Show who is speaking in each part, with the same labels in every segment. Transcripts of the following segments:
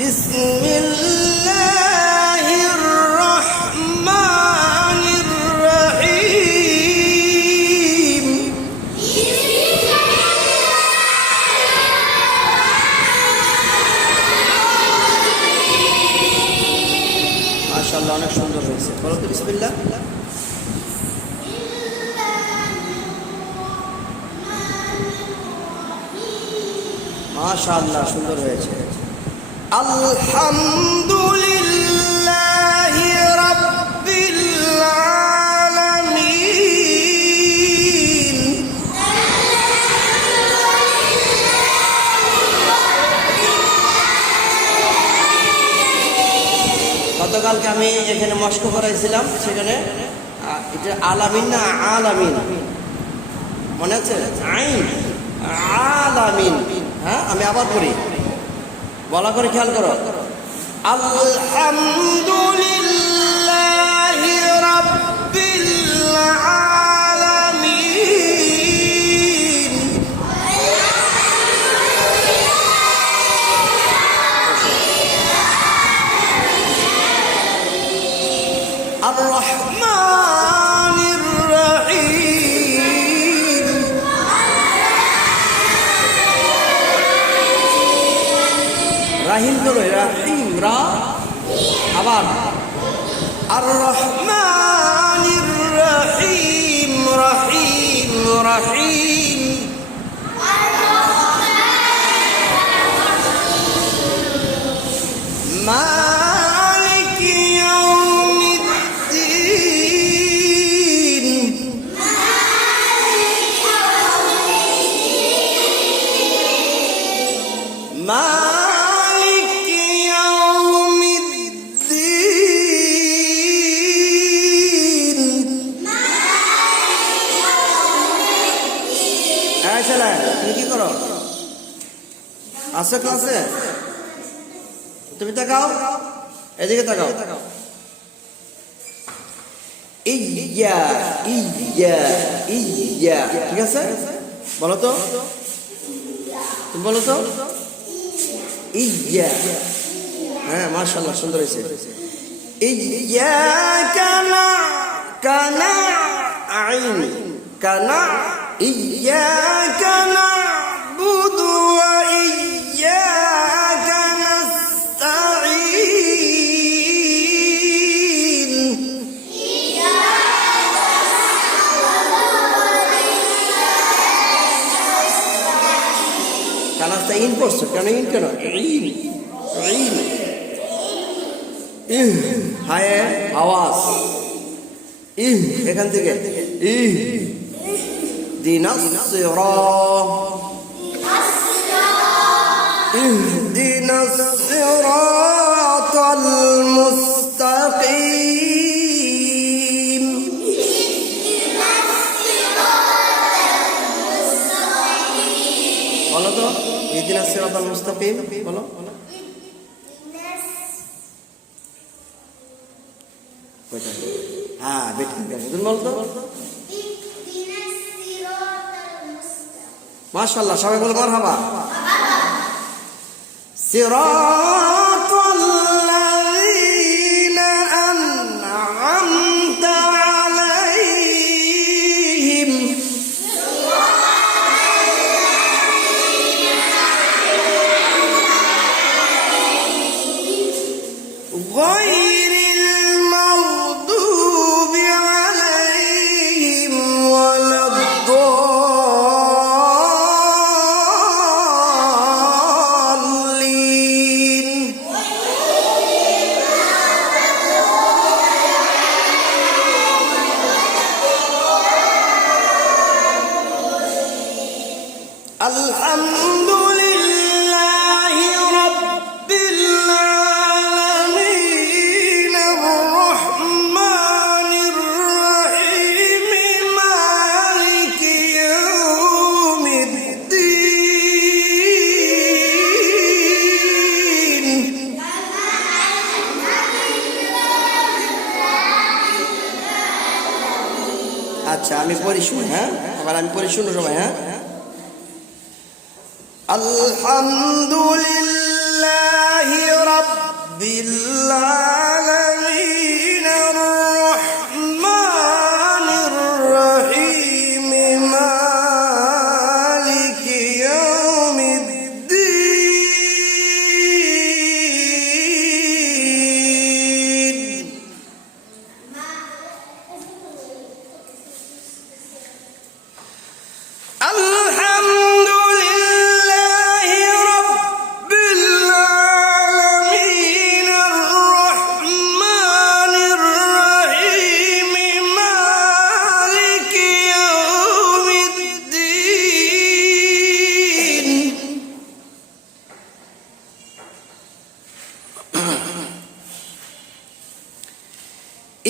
Speaker 1: بسم الله الرحمن الرحيم মাশাআল্লাহ অনেক সুন্দর হয়েছে বলো তো বিসমিল্লাহ মাশাআল্লাহ সুন্দর হয়েছে আলহামদুলিল্লাহ রাব্বিল আলামিন। গতকালকে আমি এখানে মস্ক করাইছিলাম সেখানে এটা আলামিন না আলামিন? মনে আছে? আইন। আলামিন। হ্যাঁ আমি আবার পড়ি। বলা করে খেয়াল করো। আলহামদুলিল্লাহ রাব্বিল হিম করো রাহিম রা আবার আর রহমান রহিম রহিম রহিম মা আছে ক্লাসে তুমি তাকাও। এদিকে তাকাও। ইয়া ইয়া ইয়া। ঠিক আছে? বলো তো। তুমি বলো তো। ইয়া। হ্যাঁ মার্শাল্লাহ সুন্দর হয়েছে। ইয়া কানা কানা আইন, কানা, ইয়া 90 فرصة كانوا يمكن عين عين إيه هاي আওয়াজ إيه এখান থেকে إيه দিনা সিরা اهدنا الصراط المستقيم ইহদিনা সিরাতাল মুস্তাকিম বলো। হ্যাঁ, বলতো? মাশাল্লাহ সবাই বল কর হাবা সিরাত। Roy! আমি পড়ি শুনি হ্যাঁ? আবার আমি পড়ি শুনো সবাই হ্যাঁ? আলহামদুলিল্লাহ রব্বিল্লাহ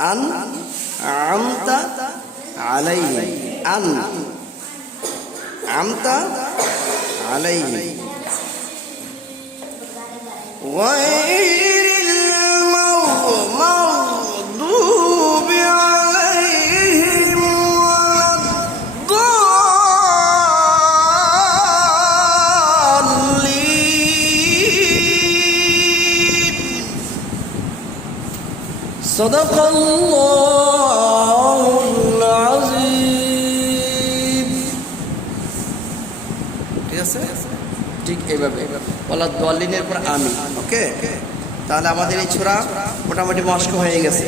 Speaker 1: أنعمت عليهم أنعمت عليهم غير صدق الله العظيم ঠিক আছে ঠিক এইভাবে বলা দলিনের পর আমি ওকে তাহলে আমাদের এই ছোড়া মোটামুটি মস্ক হয়ে গেছে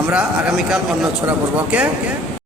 Speaker 1: আমরা আগামীকাল অন্য ছোড়া করবো ওকে